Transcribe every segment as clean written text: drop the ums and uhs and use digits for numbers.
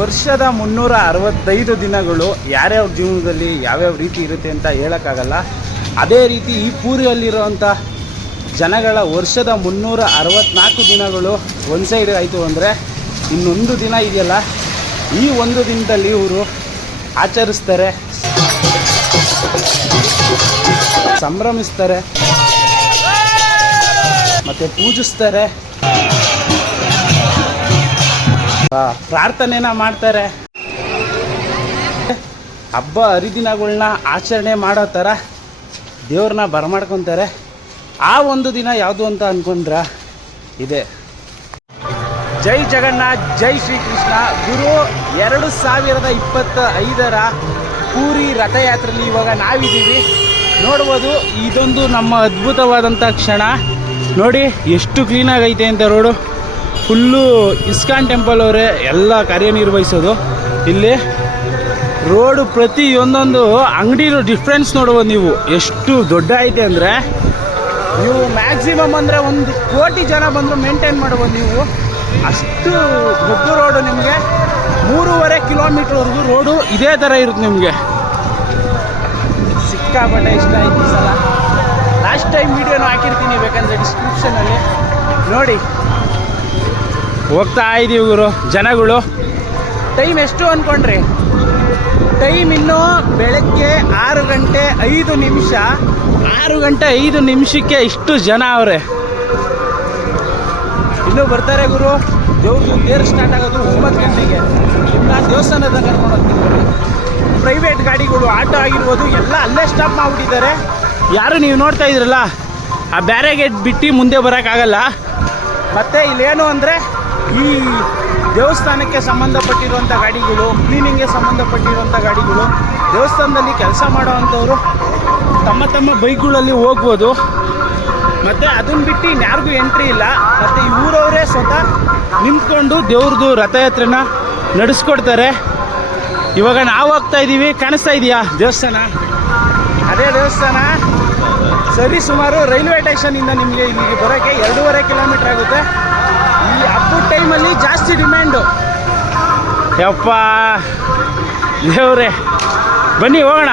ವರ್ಷದ 365 ದಿನಗಳು ಯಾರ್ಯಾವ ಜೀವನದಲ್ಲಿ ಯಾವ್ಯಾವ ರೀತಿ ಇರುತ್ತೆ ಅಂತ ಹೇಳೋಕ್ಕಾಗಲ್ಲ. ಅದೇ ರೀತಿ ಈ ಪೂರಿಯಲ್ಲಿರೋವಂಥ ಜನಗಳ ವರ್ಷದ 364 ದಿನಗಳು ಒಂದು ಸೈಡ್ ಆಯಿತು ಅಂದರೆ ಇನ್ನೊಂದು ದಿನ ಇದೆಯಲ್ಲ, ಈ ಒಂದು ದಿನದಲ್ಲಿ ಇವರು ಆಚರಿಸ್ತಾರೆ, ಸಂಭ್ರಮಿಸ್ತಾರೆ, ಮತ್ತು ಪೂಜಿಸ್ತಾರೆ, ಪ್ರಾರ್ಥನೆನ ಮಾಡ್ತಾರೆ. ಹಬ್ಬ ಹರಿದಿನಗಳನ್ನ ಆಚರಣೆ ಮಾಡೋ ಥರ ದೇವ್ರನ್ನ ಬರಮಾಡ್ಕೊತಾರೆ. ಆ ಒಂದು ದಿನ ಯಾವುದು ಅಂತ ಅಂದ್ಕೊಂಡ್ರ ಇದೆ. ಜೈ ಜಗನ್ನಾಥ್, ಜೈ ಶ್ರೀಕೃಷ್ಣ. ಗುರು 2025ರ ಪೂರಿ ರಥಯಾತ್ರೆಯಲ್ಲಿ ಇವಾಗ ನಾವಿದ್ದೀವಿ. ನೋಡ್ಬೋದು, ಇದೊಂದು ನಮ್ಮ ಅದ್ಭುತವಾದಂಥ ಕ್ಷಣ. ನೋಡಿ ಎಷ್ಟು ಕ್ಲೀನಾಗೈತೆ ಅಂತ ರೋಡು. ಫುಲ್ಲು ಇಸ್ಕಾನ್ ಟೆಂಪಲ್ ಅವರೇ ಎಲ್ಲ ಕಾರ್ಯನಿರ್ವಹಿಸೋದು. ಇಲ್ಲಿ ರೋಡು ಪ್ರತಿಯೊಂದೊಂದು ಅಂಗಡಿನೂ ಡಿಫ್ರೆನ್ಸ್ ನೋಡ್ಬೋದು ನೀವು. ಎಷ್ಟು ದೊಡ್ಡ ಐತೆ ಅಂದರೆ ನೀವು ಮ್ಯಾಕ್ಸಿಮಮ್ ಅಂದರೆ 1 ಕೋಟಿ ಜನ ಬಂದರೂ ಮೇಂಟೈನ್ ಮಾಡ್ಬೋದು ನೀವು. ಅಷ್ಟು ದೊಡ್ಡ ರೋಡು. ನಿಮಗೆ 3.5 ಕಿಲೋಮೀಟ್ರ್ವರೆಗೂ ರೋಡು ಇದೇ ಥರ ಇರುತ್ತೆ. ನಿಮಗೆ ಸಿಕ್ಕಾಪಟ್ಟೆ ಇಷ್ಟ ಆಯ್ತು ಈ ಸಲ. ಲಾಸ್ಟ್ ಟೈಮ್ ವೀಡಿಯೋನು ಹಾಕಿರ್ತೀನಿ, ಬೇಕಂದರೆ ಡಿಸ್ಕ್ರಿಪ್ಷನಲ್ಲಿ ನೋಡಿ. ಹೋಗ್ತಾ ಇದ್ದೀವಿ ಗುರು. ಜನಗಳು ಟೈಮ್ ಎಷ್ಟು ಅಂದ್ಕೊಂಡ್ರಿ? ಟೈಮ್ ಇನ್ನೂ ಬೆಳಗ್ಗೆ 6 ಗಂಟೆ 5 ನಿಮಿಷ. 6 ಗಂಟೆ 5 ನಿಮಿಷಕ್ಕೆ ಇಷ್ಟು ಜನ ಅವರೇ. ಇನ್ನೂ ಬರ್ತಾರೆ ಗುರು. ದೇವ್ರದ್ದು ತೇರು ಸ್ಟಾರ್ಟ್ ಆಗೋದು 9 ಗಂಟೆಗೆ. ನಿಮ್ಮನ್ನ ದೇವಸ್ಥಾನದ ಕರ್ಕೊಂಡು ಹೋಗ್ತೀನಿ. ಪ್ರೈವೇಟ್ ಗಾಡಿಗಳು, ಆಟೋ ಆಗಿರ್ಬೋದು, ಎಲ್ಲ ಅಲ್ಲೇ ಸ್ಟಾಪ್ ಮಾಡಿಬಿಟ್ಟಿದ್ದಾರೆ. ಯಾರು ನೀವು ನೋಡ್ತಾ ಇದ್ರಲ್ಲ, ಆ ಬ್ಯಾರಿಗೇಡ್ ಬಿಟ್ಟು ಮುಂದೆ ಬರೋಕ್ಕಾಗಲ್ಲ. ಮತ್ತು ಇಲ್ಲೇನು ಅಂದರೆ ಈ ದೇವಸ್ಥಾನಕ್ಕೆ ಸಂಬಂಧಪಟ್ಟಿರುವಂಥ ಗಾಡಿಗಳು, ಕ್ಲೀನಿಂಗ್ಗೆ ಸಂಬಂಧಪಟ್ಟಿರುವಂಥ ಗಾಡಿಗಳು, ದೇವಸ್ಥಾನದಲ್ಲಿ ಕೆಲಸ ಮಾಡೋವಂಥವ್ರು ತಮ್ಮ ತಮ್ಮ ಬೈಕ್ಗಳಲ್ಲಿ ಹೋಗ್ಬೋದು. ಮತ್ತು ಅದನ್ನು ಬಿಟ್ಟು ಇನ್ಯಾರಿಗೂ ಎಂಟ್ರಿ ಇಲ್ಲ. ಮತ್ತು ಈ ಊರವರೇ ಸ್ವತಃ ನಿಂತ್ಕೊಂಡು ದೇವ್ರದ್ದು ರಥಯಾತ್ರೆನ ನಡೆಸ್ಕೊಡ್ತಾರೆ. ಇವಾಗ ನಾವು ಹೋಗ್ತಾ ಇದ್ದೀವಿ. ಕಾಣಿಸ್ತಾ ಇದೆಯಾ ದೇವಸ್ಥಾನ? ಅದೇ ದೇವಸ್ಥಾನ. ಸರಿ ಸುಮಾರು ರೈಲ್ವೆ ಸ್ಟೇಷನಿಂದ ನಿಮಗೆ ಇಲ್ಲಿಗೆ ಬರೋಕ್ಕೆ 2.5 ಕಿಲೋಮೀಟ್ರ್ ಆಗುತ್ತೆ. ಈ ಹಬ್ಬದ ಟೈಮಲ್ಲಿ ಜಾಸ್ತಿ ಡಿಮ್ಯಾಂಡು. ಯಪ್ಪ ದೇವ್ರೆ, ಬನ್ನಿ ಹೋಗೋಣ.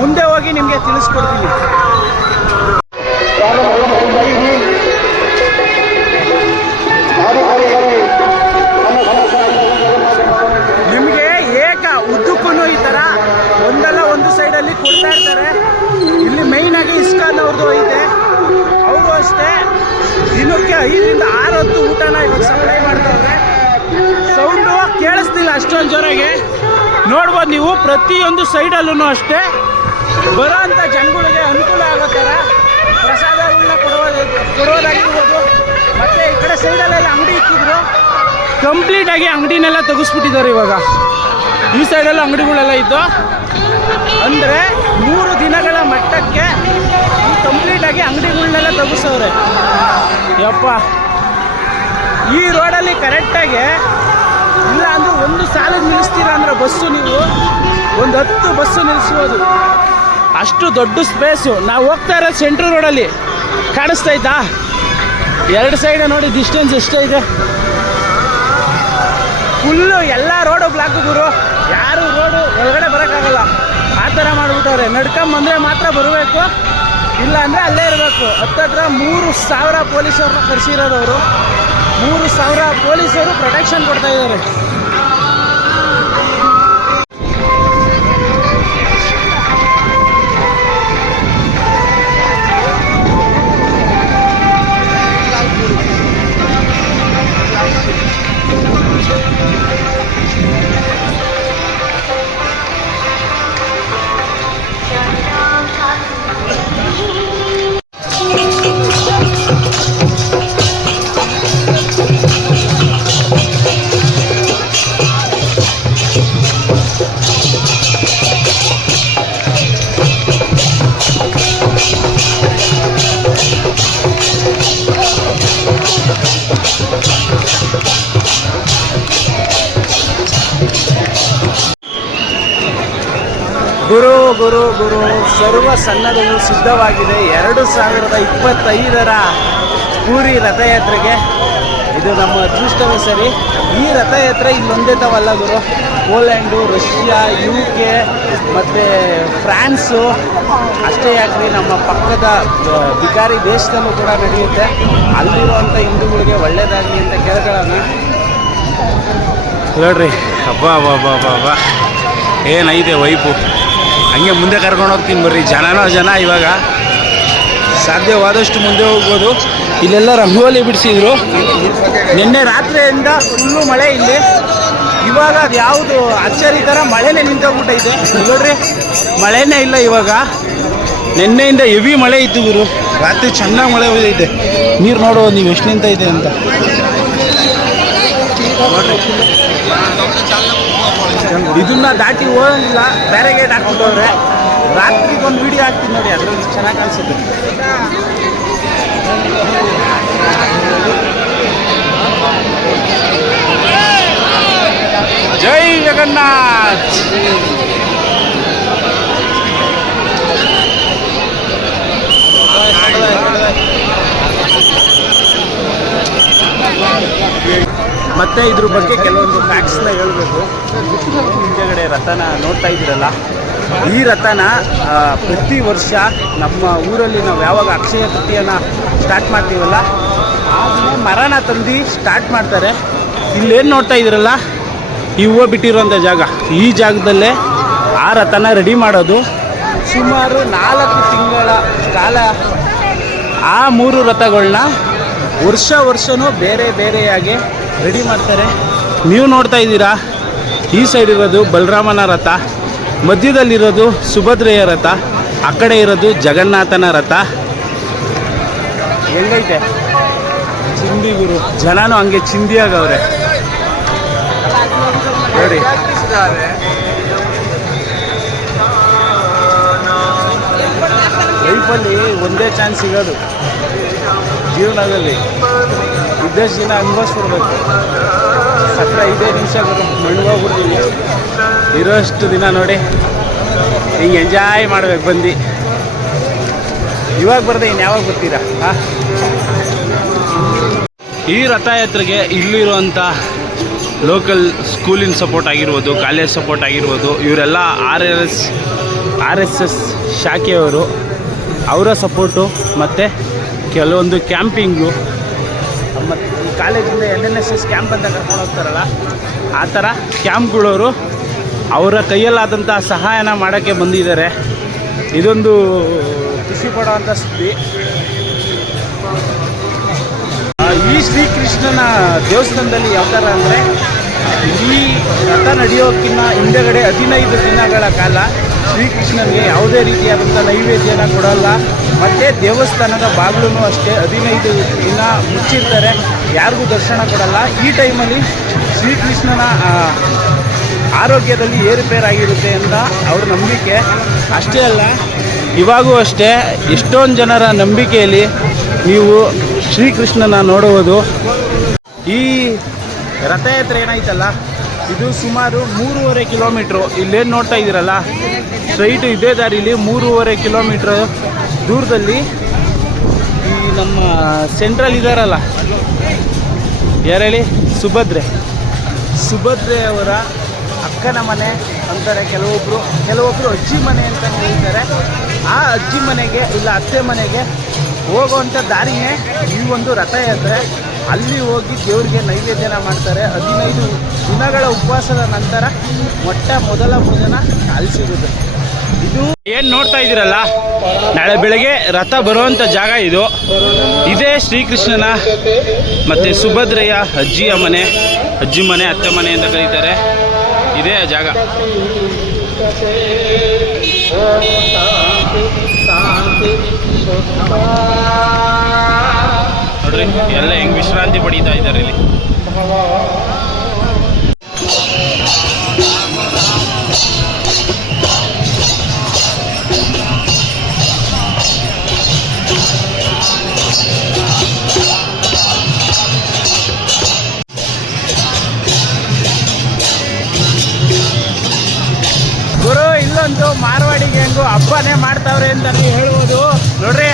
ಮುಂದೆ ಹೋಗಿ ನಿಮಗೆ ತಿಳಿಸ್ಕೊಡ್ತೀನಿ. ನಿಮಗೆ ಉದ್ದಕ್ಕೂ ಈ ಥರ ಒಂದಲ್ಲ ಒಂದು ಸೈಡಲ್ಲಿ ಕೊಡ್ತಾ ಇರ್ತಾರೆ. ಇಲ್ಲಿ ಮೈನಾಗಿ ಇಸ್ಕಾನ್ ಅವ್ರದ್ದು ಐತೆ. ಅವರು ಅಷ್ಟೇ ದಿನಕ್ಕೆ 5 ರಿಂದ 6 ಹೊತ್ತು ಊಟನ ಇವಾಗ ಸಪ್ಲೈ ಮಾಡ್ತಾರೆ. ಸೌಂಡು ಕೇಳಿಸ್ತಿಲ್ಲ ಅಷ್ಟೊಂದು ಜೋರಾಗಿ. ನೋಡ್ಬೋದು ನೀವು, ಪ್ರತಿಯೊಂದು ಸೈಡಲ್ಲೂ ಅಷ್ಟೇ ಬರೋ ಅಂಥ ಜನಗಳಿಗೆ ಅನುಕೂಲ ಆಗೋ ಥರ ಪ್ರಸಾದಗಳನ್ನ ಕೊಡೋದಾಗಿರ್ಬೋದು. ಮತ್ತು ಈ ಕಡೆ ಸೈಡಲ್ಲೆಲ್ಲ ಅಂಗಡಿ ಇಕ್ಕಿದ್ರು, ಕಂಪ್ಲೀಟಾಗಿ ಅಂಗಡಿನೆಲ್ಲ ತೆಗೆಸ್ಬಿಟ್ಟಿದ್ದಾರೆ. ಇವಾಗ ಈ ಸೈಡೆಲ್ಲ ಅಂಗಡಿಗಳೆಲ್ಲ ಇದ್ದು ಅಂದರೆ 3 ದಿನಗಳ ಮಟ್ಟಕ್ಕೆ ಕಂಪ್ಲೀಟಾಗಿ ಅಂಗಡಿಗಳನ್ನೆಲ್ಲ ತೆಗೆಸವ್ರೆ. ಯಪ್ಪ, ಈ ರೋಡಲ್ಲಿ ಕರೆಕ್ಟಾಗಿ ಇಲ್ಲ ಅಂದರೆ ಒಂದು ಸಾಲಿಗೆ ನಿಲ್ಲಿಸ್ತೀರ ಅಂದರೆ ಬಸ್ಸು, ನೀವು ಒಂದು 10 ಬಸ್ಸು ನಿಲ್ಲಿಸ್ಬೋದು. ಅಷ್ಟು ದೊಡ್ಡ ಸ್ಪೇಸು. ನಾವು ಹೋಗ್ತಾ ಇರೋದು ಸೆಂಟ್ರ್ ರೋಡಲ್ಲಿ. ಕಾಣಿಸ್ತಾ ಇದ್ದಾ? 2 ಸೈಡ್ ನೋಡಿ ಡಿಸ್ಟೆನ್ಸ್ ಎಷ್ಟೈತೆ. ಫುಲ್ಲು ಎಲ್ಲ ರೋಡು ಬ್ಲಾಕ್ ಗುರು. ಯಾರು ರೋಡು ಒಳಗಡೆ ಬರೋಕ್ಕಾಗಲ್ಲ. ಆ ಥರ ಮಾಡಿಬಿಟ್ಟವ್ರೆ. ನಡ್ಕೊಂಬಂದರೆ ಮಾತ್ರ ಬರಬೇಕು, ಇಲ್ಲ ಅಂದರೆ ಅಲ್ಲೇ ಇರಬೇಕು. ಹತ್ತತ್ರ 3,000 ಪೊಲೀಸವ್ರನ್ನ ಕರೆಸಿರೋದವರು. 3,000 ಪೊಲೀಸರು ಪ್ರೊಟೆಕ್ಷನ್ ಕೊಡ್ತಾಯಿದ್ದಾರೆ. ಗುರು ಗುರು ಗುರು ಸರ್ವ ಸನ್ನಡವು ಸಿದ್ಧವಾಗಿದೆ 2025ರ ಪೂರಿ ರಥಯಾತ್ರೆಗೆ. ಇದು ನಮ್ಮ ಅದೃಷ್ಟವೇ ಸರಿ. ಈ ರಥಯಾತ್ರೆ ಇಲ್ಲೊಂದೇ ತಾವಲ್ಲ ಗುರು, ಪೋಲ್ಯಾಂಡು, ರಷ್ಯಾ, UK ಮತ್ತು ಫ್ರಾನ್ಸು ಅಷ್ಟೇ ಯಾಕ್ರಿ, ನಮ್ಮ ಪಕ್ಕದ ಬಿಕಾರಿ ದೇಶದಲ್ಲೂ ಕೂಡ ನಡೆಯುತ್ತೆ. ಅಲ್ಲಿರುವಂಥ ಹಿಂದೂಗಳಿಗೆ ಒಳ್ಳೇದಾಗಲಿ ಅಂತ ಕೇಳ್ಕೊಳ್ಳೋಣ. ನೋಡ್ರಿ, ಹಬ್ಬ ಹಬ್ಬ ಏನೈತೆ ವೈಪು. ಹಂಗೆ ಮುಂದೆ ಕರ್ಕೊಂಡು ಹೋಗ್ತೀನಿ ಬರ್ರಿ. ಜನ ಇವಾಗ ಸಾಧ್ಯವಾದಷ್ಟು ಮುಂದೆ ಹೋಗ್ಬೋದು. ಇಲ್ಲೆಲ್ಲ ರಂಗೋಲಿ ಬಿಡಿಸಿದ್ರು. ನಿನ್ನೆ ರಾತ್ರಿಯಿಂದ ಫುಲ್ಲು ಮಳೆ ಇಲ್ಲಿ. ಇವಾಗ ಅದು ಯಾವುದು ಅಚ್ಚರಿ ಥರ ಮಳೆನೇ ನಿಂತೋಗ್ಬಿಟ್ಟೈತೆ ನೋಡ್ರಿ, ಮಳೆನೇ ಇಲ್ಲ ಇವಾಗ. ನಿನ್ನೆಯಿಂದ ಹೆವಿ ಮಳೆ ಇತ್ತು ಗುರು, ರಾತ್ರಿ ಚೆನ್ನಾಗಿ ಮಳೆ ಹೋಗೈತೆ. ನೀರು ನೋಡೋದು ನೀವು ಎಷ್ಟು ನಿಂತೈತೆ ಅಂತ ನೋಡ್ರಿ. ಇದನ್ನ ದಾಟಿ ಹೋಗಂಗಿಲ್ಲ, ಬ್ಯಾರಿಗೇಡ್ ಹಾಕ್ಬಿಟ್ಟವ್ರೆ. ರಾತ್ರಿಗೆ ಒಂದು ವಿಡಿಯೋ ಹಾಕ್ತೀನಿ ನೋಡಿ, ಅದರಲ್ಲಿ ಚೆನ್ನಾಗಿ ಕಾಣಿಸುತ್ತೆ. ಜೈ ಜಗನ್ನಾಥ್. ಮತ್ತೆ ಇದ್ರ ಬಗ್ಗೆ ಕೆಲವೊಂದು ಫ್ಯಾಕ್ಟ್ಸ್ನ ಹೇಳಬೇಕು. ಹಿಂದೆಗಡೆ ರಥನ ನೋಡ್ತಾ ಇದ್ದೀರಲ್ಲ, ಈ ರಥನ ಪ್ರತಿ ವರ್ಷ ನಮ್ಮ ಊರಲ್ಲಿ ನಾವು ಯಾವಾಗ ಅಕ್ಷಯ ತೃತೀಯನ ಸ್ಟಾರ್ಟ್ ಮಾಡ್ತೀವಲ್ಲ, ಆಮೇಲೆ ಮರನ ತಂದು ಸ್ಟಾರ್ಟ್ ಮಾಡ್ತಾರೆ. ಇಲ್ಲೇನು ನೋಡ್ತಾ ಇದ್ದೀರಲ್ಲ, ಈ ಹೂವು ಬಿಟ್ಟಿರೋಂಥ ಜಾಗ, ಈ ಜಾಗದಲ್ಲೇ ಆ ರಥನ ರೆಡಿ ಮಾಡೋದು. ಸುಮಾರು 4 ತಿಂಗಳ ಕಾಲ ಆ 3 ರಥಗಳನ್ನ ವರ್ಷವೂ ಬೇರೆ ಬೇರೆಯಾಗಿ ರೆಡಿ ಮಾಡ್ತಾರೆ. ನೀವು ನೋಡ್ತಾ ಇದ್ದೀರಾ, ಈ ಸೈಡ್ ಇರೋದು ಬಲರಾಮನ ರಥ, ಮಧ್ಯದಲ್ಲಿರೋದು ಸುಭದ್ರೆಯ ರಥ, ಆ ಕಡೆ ಇರೋದು ಜಗನ್ನಾಥನ ರಥ. ಹೆಂಗೈತೆ ಚಿಂದಿ ಗುರು, ಜನನೂ ಹಂಗೆ ಚಿಂದಿಯಾಗವ್ರೆ ನೋಡಿ. ಲೈಫಲ್ಲಿ ಒಂದೇ ಚಾನ್ಸ್ ಸಿಗೋದು ಜೀವನದಲ್ಲಿ, ಇದ್ದಷ್ಟು ದಿನ ಅನುಭವಿಸ್ಬಿಡ್ಬೇಕು. ಸತ್ತ 5 ನಿಮಿಷ ಮಣ್ಣೋಗ್ಬಿಡ್ತೀವಿ. ಇರೋಷ್ಟು ದಿನ ನೋಡಿ ಹಿಂಗೆ ಎಂಜಾಯ್ ಮಾಡ್ಬೇಕು ಬಂದು. ಇವಾಗ ಬರದೆ ಇನ್ನು ಯಾವಾಗ ಬರ್ತೀರಾ? ಈ ರಥಯಾತ್ರೆಗೆ ಇಲ್ಲಿರುವಂಥ ಲೋಕಲ್ ಸ್ಕೂಲಿನ ಸಪೋರ್ಟ್ ಆಗಿರ್ಬೋದು, ಕಾಲೇಜ್ ಸಪೋರ್ಟ್ ಆಗಿರ್ಬೋದು, ಇವರೆಲ್ಲ RSS ಶಾಖೆಯವರು, ಅವರ ಸಪೋರ್ಟು ಮತ್ತು ಕೆಲವೊಂದು ಕ್ಯಾಂಪಿಂಗು, ಮತ್ತು ಈ ಕಾಲೇಜಿಂದ NNSS ಕ್ಯಾಂಪ್ ಅಂತ ಕರ್ಕೊಂಡು ಹೋಗ್ತಾರಲ್ಲ, ಆ ಥರ ಕ್ಯಾಂಪ್ಗಳವರು ಅವರ ಕೈಯಲ್ಲಾದಂಥ ಸಹಾಯನ ಮಾಡೋಕ್ಕೆ ಬಂದಿದ್ದಾರೆ. ಇದೊಂದು ಖುಷಿ ಪಡೋವಂಥ ಸುದ್ದಿ. ಈ ಶ್ರೀಕೃಷ್ಣನ ದೇವಸ್ಥಾನದಲ್ಲಿ ಯಾವ ಥರ ಅಂದರೆ, ಈ ರಥ ನಡೆಯೋಕ್ಕಿಂತ ಹಿಂದೆಗಡೆ 15 ದಿನಗಳ ಕಾಲ ಶ್ರೀಕೃಷ್ಣನಿಗೆ ಯಾವುದೇ ರೀತಿಯಾದಂಥ ನೈವೇದ್ಯನ ಕೊಡಲ್ಲ. ಮತ್ತು ದೇವಸ್ಥಾನದ ಬಾಗಿಲು ಅಷ್ಟೇ 15 ದಿನ ಮುಚ್ಚಿರ್ತಾರೆ, ಯಾರಿಗೂ ದರ್ಶನ ಕೊಡಲ್ಲ. ಈ ಟೈಮಲ್ಲಿ ಶ್ರೀಕೃಷ್ಣನ ಆರೋಗ್ಯದಲ್ಲಿ ಏರುಪೇರಾಗಿರುತ್ತೆ ಅಂತ ಅವ್ರ ನಂಬಿಕೆ. ಅಷ್ಟೇ ಅಲ್ಲ, ಇವಾಗೂ ಅಷ್ಟೇ ಎಷ್ಟೊಂದು ಜನರ ನಂಬಿಕೆಯಲ್ಲಿ ನೀವು ಶ್ರೀಕೃಷ್ಣನ ನೋಡುವುದು. ಈ ರಥಯಾತ್ರೆ ಏನೈತಲ್ಲ, ಇದು ಸುಮಾರು 3.5 ಕಿಲೋಮೀಟ್ರು. ಇಲ್ಲೇನು ನೋಡ್ತಾ ಇದ್ದೀರಲ್ಲ, ಸ್ಟ್ರೈಟು ಇದೇ ದಾರಿಲಿ 3.5 ಕಿಲೋಮೀಟ್ರ್ ದೂರದಲ್ಲಿ ಈ ನಮ್ಮ ಸೆಂಟ್ರಲ್ ಇದ್ದಾರಲ್ಲ, ಯಾರು ಹೇಳಿ, ಸುಭದ್ರೆಯವರ ಅಕ್ಕನ ಮನೆ ಅಂತಾರೆ ಕೆಲವೊಬ್ಬರು ಅಜ್ಜಿ ಮನೆ ಅಂತ ಹೇಳ್ತಾರೆ. ಆ ಅಜ್ಜಿ ಮನೆಗೆ ಇಲ್ಲ ಅತ್ತೆ ಮನೆಗೆ ಹೋಗುವಂಥ ದಾರಿಯೇ ಈ ಒಂದು ರಥಯಾತ್ರೆ. ಅಲ್ಲಿ ಹೋಗಿ ದೇವರಿಗೆ ನೈವೇದ್ಯನ ಮಾಡ್ತಾರೆ. 15 ದಿನಗಳ ಉಪವಾಸದ ನಂತರ ಮೊದಲ ಭೋಜನ ಅಲ್ಲಿ ಸಿಗುತ್ತೆ. ಇದು ಏನು ನೋಡ್ತಾ ಇದ್ದೀರಲ್ಲ, ನಾಳೆ ಬೆಳಗ್ಗೆ ರಥ ಬರುವಂಥ ಜಾಗ ಇದು. ಇದೇ ಶ್ರೀಕೃಷ್ಣನ ಮತ್ತು ಸುಭದ್ರೆಯ ಅಜ್ಜಿ ಮನೆ ಅತ್ತೆ ಮನೆ ಅಂತ ಕರೀತಾರೆ. ಇದೇ ಜಾಗ. ನೋಡ್ರಿ, ಎಲ್ಲ ಹೆಂಗ್ ವಿಶ್ರಾಂತಿ ಪಡೀತಾ ಇದ್ದಾರೆ ಇಲ್ಲಿ. ಗುರು, ಇಲ್ಲೊಂದು ಮಾರವಾಡಿಗೆ ಹೆಂಗು ಹಬ್ಬನೇ ಮಾಡ್ತಾವ್ರೆ ಅಂತಾನೆ ಹೇಳ್ಬೋದು. ನೋಡ್ರಿ,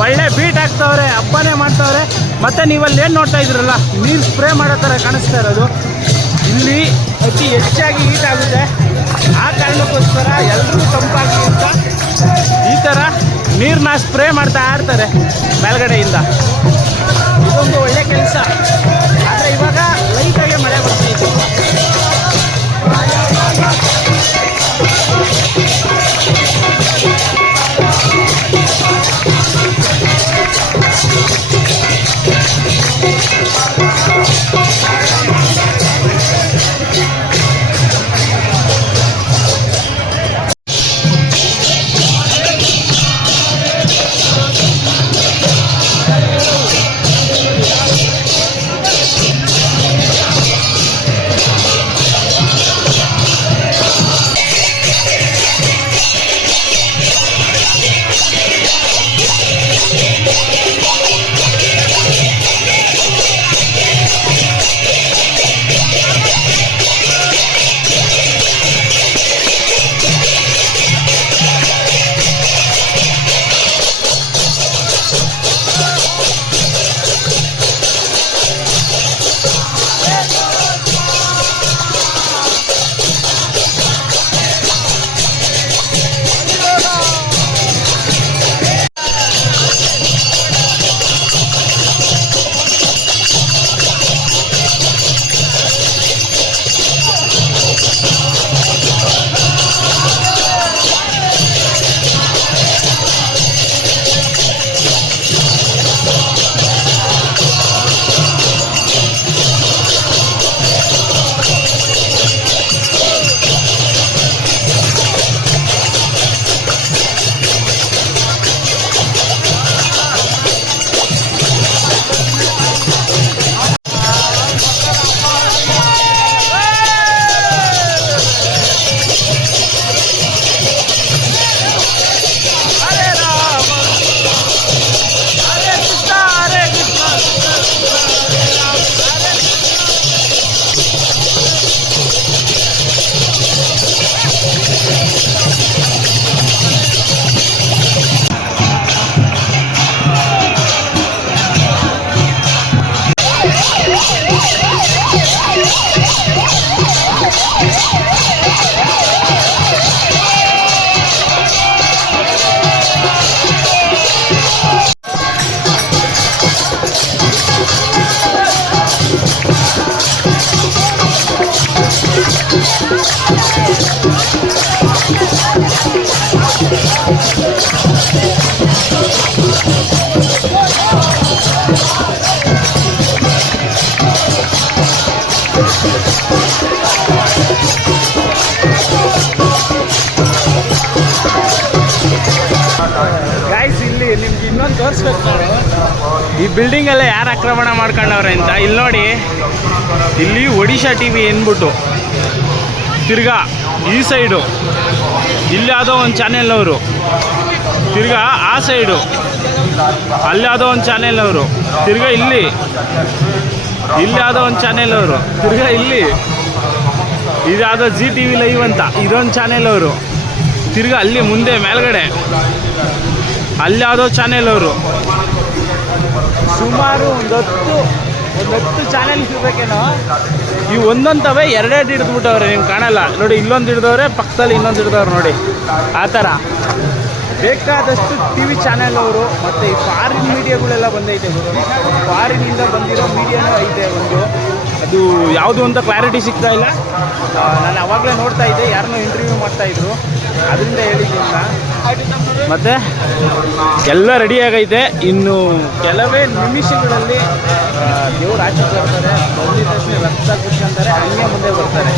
ಒಳ್ಳೆ ಬೀಟ್ ಹಾಕ್ತವ್ರೆ, ಹಬ್ಬನೇ ಮಾಡ್ತವ್ರೆ. ಮತ್ತು ನೀವಲ್ಲಿ ಏನು ನೋಡ್ತಾ ಇದ್ರಲ್ಲ, ನೀರು ಸ್ಪ್ರೇ ಮಾಡೋ ಥರ ಕಾಣಿಸ್ತಾ ಇರೋದು. ಇಲ್ಲಿ ಅತಿ ಹೆಚ್ಚಾಗಿ ಹೀಟ್ ಆಗುತ್ತೆ. ಆ ಕಾರಣಕ್ಕೋಸ್ಕರ ಎಲ್ಲರೂ ತಂಪಾಗಿ ಅಂತ ಈ ಥರ ನೀರನ್ನ ಸ್ಪ್ರೇ ಮಾಡ್ತಾ ಇರ್ತಾರೆ ಮೇಲ್ಗಡೆಯಿಂದ. ಇದೊಂದು ಒಳ್ಳೆ ಕೆಲಸ. ಆದರೆ ಇವಾಗ ಲೈಟಾಗಿ ಮಳೆ ಬರ್ತಾಯಿದೆ. ಗಾಯ್ಸ್, ಇಲ್ಲಿ ನಿಮ್ಗೆ ಇನ್ನೊಂದು ತೋರಿಸ್ಬೇಕು ನಾನು. ಈ ಬಿಲ್ಡಿಂಗ್ ಎಲ್ಲ ಯಾರು ಆಕ್ರಮಣ ಮಾಡ್ಕೊಂಡವ್ರೆ ಅಂತ. ಇಲ್ಲಿ ನೋಡಿ, ಇಲ್ಲಿ ಒಡಿಶಾ ಟಿವಿ ಅಂದ್ಬಿಟ್ಟು ತಿರ್ಗಾ ಈ ಸೈಡು ಇಲ್ಲಿ ಯಾವುದೋ ಒಂದು ಚಾನೆಲ್ ಅವರು, ತಿರ್ಗಾ ಆ ಸೈಡು ಅಲ್ಲಿ ಯಾವುದೋ ಒಂದು ಚಾನೆಲ್ ಅವರು, ತಿರ್ಗಾ ಇಲ್ಲಿ ಯಾವುದೋ ಒಂದು ಚಾನೆಲ್ ಅವರು, ತಿರ್ಗಾ ಇಲ್ಲಿ ಇದು ಯಾವುದೋ ಜಿ ಟಿ ವಿ ಲೈವ್ ಅಂತ ಇದೊಂದು ಚಾನೆಲ್ ಅವರು, ತಿರ್ಗಾ ಅಲ್ಲಿ ಮುಂದೆ ಮೇಲ್ಗಡೆ ಅಲ್ಲಿ ಯಾವುದೋ ಚಾನೆಲ್ ಅವರು. ಸುಮಾರು ಒಂದು 10 ಚಾನೆಲ್ಸ್ ಇರಬೇಕೇನೋ. ಈ ಒಂದೊಂದವೇ ಎರಡೆರಡು ಹಿಡಿದ್ಬಿಟ್ಟವ್ರೆ, ನಿಮ್ಗೆ ಕಾಣಲ್ಲ ನೋಡಿ. ಇಲ್ಲೊಂದು ಹಿಡಿದವ್ರೆ, ಪಕ್ಕದಲ್ಲಿ ಇನ್ನೊಂದು ಹಿಡಿದವ್ರು ನೋಡಿ. ಆ ಥರ ಬೇಕಾದಷ್ಟು ಟಿ ವಿ ಚಾನೆಲ್ ಅವರು. ಮತ್ತು ಈ ಫಾರಿನ್ ಮೀಡಿಯಾಗಳೆಲ್ಲ ಬಂದೈತೆ. ಫಾರಿನಿಂದ ಬಂದಿರೋ ಮೀಡಿಯಾನೂ ಐತೆ ಒಂದು. ಅದು ಯಾವುದು ಅಂತ ಕ್ಲಾರಿಟಿ ಸಿಗ್ತಾ ಇಲ್ಲ. ನಾನು ಅವಾಗಲೇ ನೋಡ್ತಾ ಇದ್ದೆ, ಯಾರನ್ನೋ ಇಂಟರ್ವ್ಯೂ ಮಾಡ್ತಾಯಿದ್ರು, ಅದರಿಂದ ಹೇಳಿದ್ದಿಲ್ಲ. ಮತ್ತು ಎಲ್ಲ ರೆಡಿಯಾಗೈತೆ. ಇನ್ನು ಕೆಲವೇ ನಿಮಿಷಗಳಲ್ಲಿ ದೇವ್ರು ಆಚೆ ಬರ್ತಾರೆ. ಬಂದಿದ್ದ ತಕ್ಷಣ ರಕ್ತ ಕುಚ್ಕೊಂತಾರೆ, ಹಂಗೆ ಮುಂದೆ ಬರ್ತಾರೆ.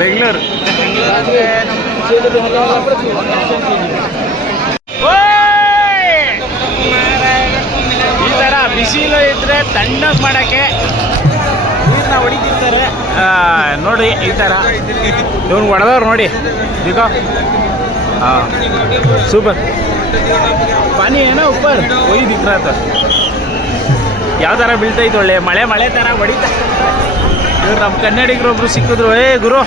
ಬೆಂಗಳೂರು. ಈ ಥರ ಬಿಸಿಲು ಇದ್ರೆ ತಣ್ಣಗೆ ಮಾಡೋಕ್ಕೆ ನೀರನ್ನ ಹೊಡಿತಿರ್ತಾರೆ ನೋಡಿ. ಈ ಥರ ಇವ್ನು ಹೊಡೆದವ್ರು ನೋಡಿ ಈಗ. ಹಾಂ ಸೂಪರ್ ಪಾನಿ ಏನೋ ಉಪ್ಪರ್ ಒಯ್ ದಿಕ್ರಾತ ಯಾವ ಥರ ಬೀಳ್ತೈತೆ ಒಳ್ಳೆ ಮಳೆ ಥರ ಹೊಡಿತಾ. ಇವ್ರು ನಮ್ಮ ಕನ್ನಡಿಗರು ಒಬ್ರು ಸಿಕ್ಕಿದ್ರು. ಏ ಗುರು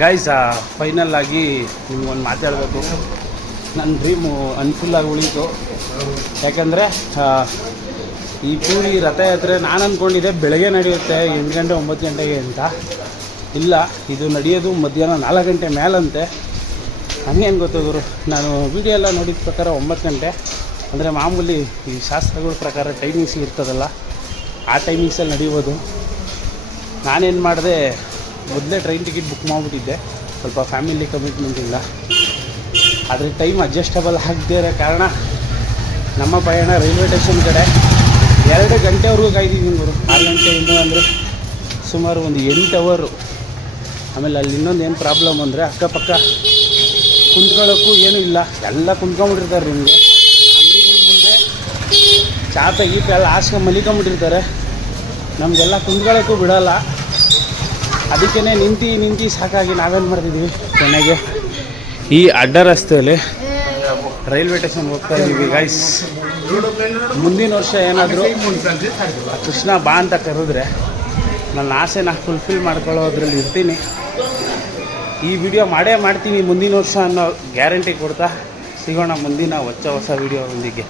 ಗೈಸ್, ಫೈನಲ್ ಆಗಿ ನಿಮ್ಗೊಂದು ಮಾತಾಡಬೇಕು. ನನ್ನ ಡ್ರೀಮು ಅನುಕೂಲಾಗಿ ಉಳೀತು. ಯಾಕಂದರೆ ಈ ಪೂರಿ ರಥಯಾತ್ರೆ ನಾನು ಅಂದ್ಕೊಂಡಿದ್ದೆ ಬೆಳಗ್ಗೆ ನಡೆಯುತ್ತೆ 8 ಗಂಟೆ 9 ಗಂಟೆಗೆ ಅಂತ. ಇಲ್ಲ, ಇದು ನಡೆಯೋದು ಮಧ್ಯಾಹ್ನ 4 ಗಂಟೆ ಮೇಲಂತೆ. ಹಂಗೇನು ಗೊತ್ತಾದ್ರು, ನಾನು ವಿಡಿಯೋ ಎಲ್ಲ ನೋಡಿದ ಪ್ರಕಾರ 9 ಗಂಟೆ ಅಂದರೆ ಮಾಮೂಲಿ ಈ ಶಾಸ್ತ್ರಗಳ ಪ್ರಕಾರ ಟೈಮಿಂಗ್ಸ್ ಇರ್ತದಲ್ಲ, ಆ ಟೈಮಿಂಗ್ಸಲ್ಲಿ ನಡೆಯೋದು. ನಾನೇನು ಮಾಡಿದೆ, ಮೊದಲೇ ಟ್ರೈನ್ ಟಿಕೆಟ್ ಬುಕ್ ಮಾಡಿಬಿಟ್ಟಿದ್ದೆ. ಸ್ವಲ್ಪ ಫ್ಯಾಮಿಲಿ ಕಮಿಟ್ಮೆಂಟ್ ಇಲ್ಲ, ಆದರೆ ಟೈಮ್ ಅಡ್ಜಸ್ಟಬಲ್ ಆಗದೇ ಇರೋ ಕಾರಣ ನಮ್ಮ ಪಯಣ ರೈಲ್ವೆ ಸ್ಟೇಷನ್ ಕಡೆ 2 ಗಂಟೆವರೆಗೂ ಕಾಯ್ದಿದ್ದೀನಿ ಗುರು. 6 ಗಂಟೆಯಿಂದ ಅಂದರೆ ಸುಮಾರು ಒಂದು 8 ಅವರು. ಆಮೇಲೆ ಅಲ್ಲಿ ಇನ್ನೊಂದು ಏನು ಪ್ರಾಬ್ಲಮ್ ಅಂದರೆ ಅಕ್ಕಪಕ್ಕ ಕುಂತ್ಕೊಳ್ಳೋಕ್ಕೂ ಏನೂ ಇಲ್ಲ, ಎಲ್ಲ ಕುಂತ್ಕೊಂಡ್ಬಿಟ್ಟಿರ್ತಾರೆ. ನಿಮಗೆ ಅಂಗಡಿಗಳ ಮುಂದೆ ಚಾತ ಗೀತ ಎಲ್ಲ ಹಾಸ್ಕೊಂಡು ಮಲಿಕೊಂಬಿಟ್ಟಿರ್ತಾರೆ. ನಮಗೆಲ್ಲ ಕುಂತ್ಕೊಳ್ಳೋಕ್ಕೂ ಬಿಡೋಲ್ಲ. ಅದಕ್ಕೇ ನಿಂತು ಸಾಕಾಗಿ ನಾವೇನು ಮಾಡ್ತಿದ್ದೀವಿ, ಕೊನೆಗೆ ಈ ಅಡ್ಡ ರಸ್ತೆಯಲ್ಲಿ ರೈಲ್ವೆ ಸ್ಟೇಷನ್ಗೆ ಹೋಗ್ತಾ ಇದ್ದೀವಿ ಗೈಸ್. ಮುಂದಿನ ವರ್ಷ ಏನಾದರೂ ಕೃಷ್ಣ ಬಾ ಅಂತ ಕರೆದ್ರೆ ನನ್ನ ಆಸೆನ ಫುಲ್ಫಿಲ್ ಮಾಡ್ಕೊಳ್ಳೋದ್ರಲ್ಲಿ ಇರ್ತೀನಿ. ಈ ವಿಡಿಯೋ ಮಾಡೇ ಮಾಡ್ತೀನಿ ಮುಂದಿನ ವರ್ಷ ಅನ್ನೋ ಗ್ಯಾರಂಟಿ ಕೊಡ್ತಾ ಸಿಗೋಣ ಮುಂದಿನ ಹೊಸ ವಿಡಿಯೋ ಒಂದಿಗೆ.